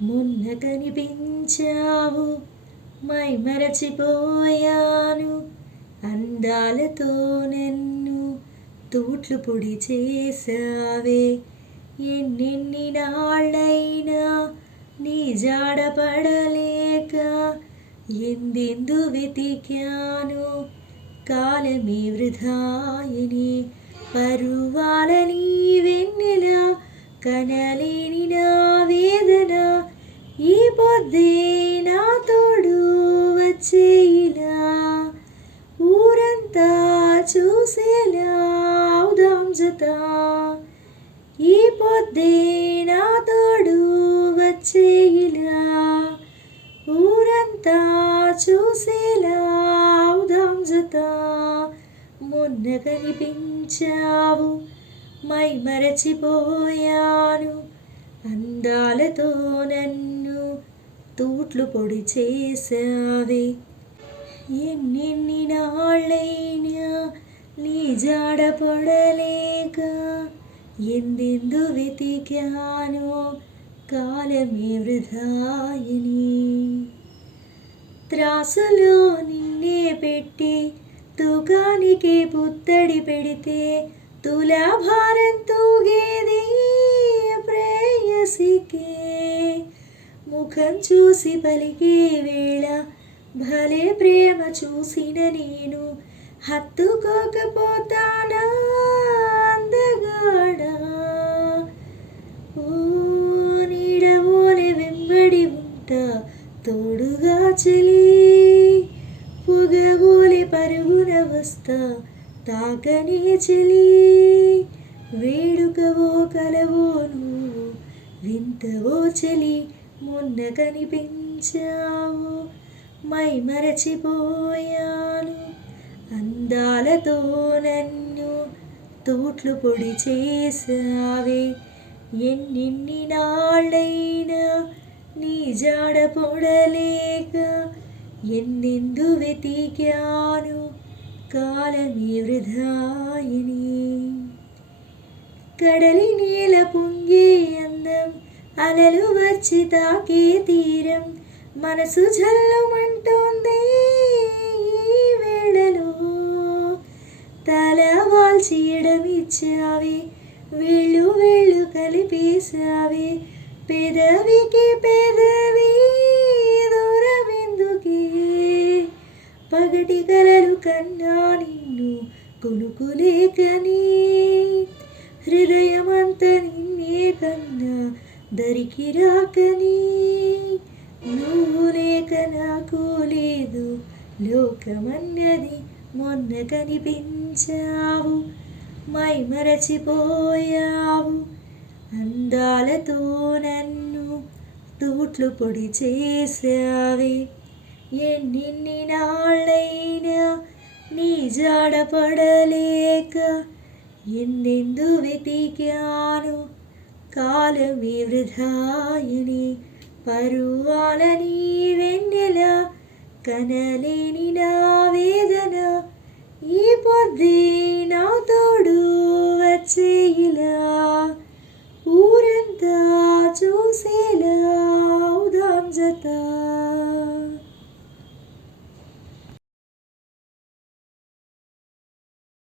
మొన్న కనిపించావు మై మరచిపోయాను, అందాలతో నన్ను తూట్లు పొడి చేసావే. ఎన్నెన్ని నాళ్ళైనా నీ జాడ పడలేక ఎందెందు వెతికాను, కాలమే వృధాయని. పరువాల నీ వెన్నెల కనలేని నా వేదన, ఈ పొద్దే నా తోడు వచ్చేయిలా. ఊరంతా చూసేలా అవుదాం జత, ఈ పొద్దే నా తోడు వచ్చేయిలా. ఊరంతా చూసేలా అవుదాం జత. మొన్న కనిపించావు మై మరచిపోయాను, అందాలతో నన్ను తూట్లు పొడి చేసావే. ఎన్నెన్ని నాళ్ళైనా నీ జాడ పడలేక ఎందెందు వెతికాను, కాలమే వృధాయని. త్రాసులో నిన్నే పెట్టి తూకానికే పుత్తడి పెడితే, తులాభారం తూగేది ప్రేయసికే. ముఖం చూసి పలికే వేళ భలే ప్రేమ చూసిన నేను, హత్తుకోకపోతానా అందగాడా. ఓ నీడవోలే వెంబడి ఉంటా తోడుగా చెలి, పొగవోలే పరుగున వస్తా తాకనే చెలి. వేడుకవో కలవో నువ్వు వింతవో చెలి, మొన్న కనిపించావు మై మరచిపోయాను, అందాలతో నన్ను తూట్లు పొడి చేసావే. ఎన్నెన్ని నాళ్ళైనా నీ జాడ పొడలేక ఎందెందు వెతికాను, కాలమే వృధాయని. కడలి నీల పొంగే అందం, అలలు వచ్చి తాకే తీరం, మనసు జల్లుమంటోంది ఈ వేళలో. తల వాల్చి ఎడమిచ్చావే, వేళ్ళు వేళ్ళు కలిపేసావే, పెదవికి పెదవి దూరమెందుకే. పగటి కలలు కన్నా నిన్ను కొనుకులేకని, హృదయమంత నిన్నే కన్నా దరికి రాకని. నువ్వు లేక నాకు లేదు లోకమన్నది, మొన్న కనిపించావు మై మరచిపోయావు, అందాలతో నన్ను తూట్లు పొడి చేసావే. ఎన్నెన్ని నాళ్ళైనా నీ జాడ పడలేక ఎందెందు వెతికాను, కాలమే వృధాయని. పరువాల నీ వెన్నెల కనలేని నా వేదన, ఈ పొద్దే